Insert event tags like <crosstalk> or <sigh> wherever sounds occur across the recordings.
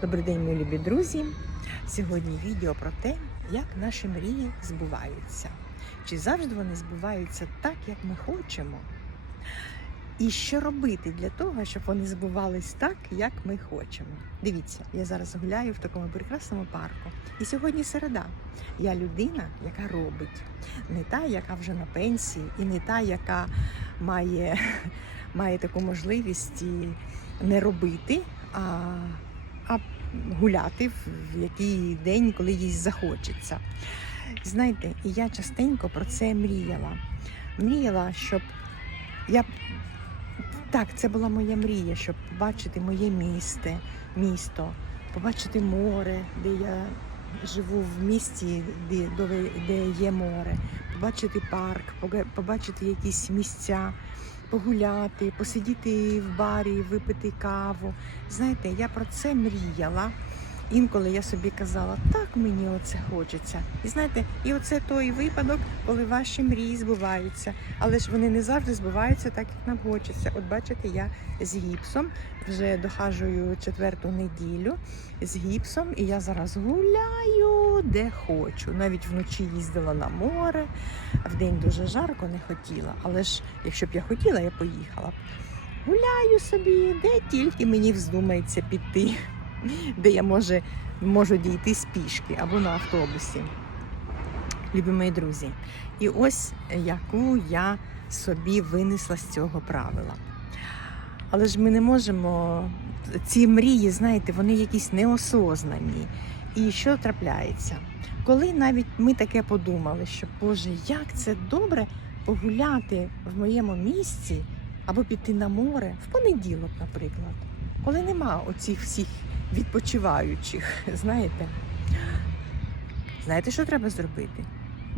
Добрий день, мої любі друзі. Сьогодні відео про те, як наші мрії збуваються. Чи завжди вони збуваються так, як ми хочемо? І що робити для того, щоб вони збувались так, як ми хочемо? Дивіться, я зараз гуляю в такому прекрасному парку. І сьогодні середа. Я людина, яка робить, не та, яка вже на пенсії, і не та, яка має, <laughs> має таку можливість і не робити, а, а гуляти в, який день, коли їй захочеться. Знаєте, і я частенько про це мріяла. Мріяла, щоб я так, це була моя мрія, щоб побачити моє місто, місто, побачити море, де я живу в місті, де- де є море, побачити парк, побачити якісь місця, погуляти, посидіти в барі, випити каву. Знаєте, я про це мріяла. Інколи я собі казала, так мені оце хочеться. І знаєте, і оце той випадок, коли ваші мрії збуваються. Але ж вони не завжди збуваються так, як нам хочеться. От бачите, я з гіпсом вже дохажую четверту неділю з гіпсом, і я зараз гуляю де хочу. Навіть вночі їздила на море, а вдень дуже жарко не хотіла. Але ж якщо б я хотіла, я поїхала б. Гуляю собі, де тільки мені вздумається піти, де я може, можу дійти з пішки або на автобусі. Любі мої друзі, і ось яку я собі винесла з цього правила. Але ж ми не можемо. Ці мрії, знаєте, вони якісь неосознані. І що трапляється? Коли навіть ми таке подумали, що Боже, як це добре погуляти в моєму місці або піти на море в понеділок, наприклад, коли нема оцих всіх відпочиваючих, <laughs> знаєте. Знаєте, що треба зробити?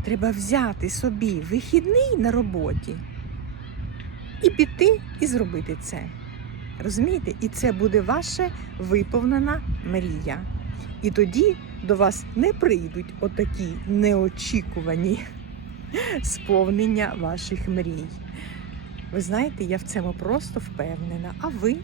Треба взяти собі вихідний на роботі і піти і зробити це. Розумієте? І це буде ваша виповнена мрія. І тоді до вас не прийдуть отакі неочікувані <laughs> сповнення ваших мрій. Ви знаєте, я в цьому просто впевнена. А ви?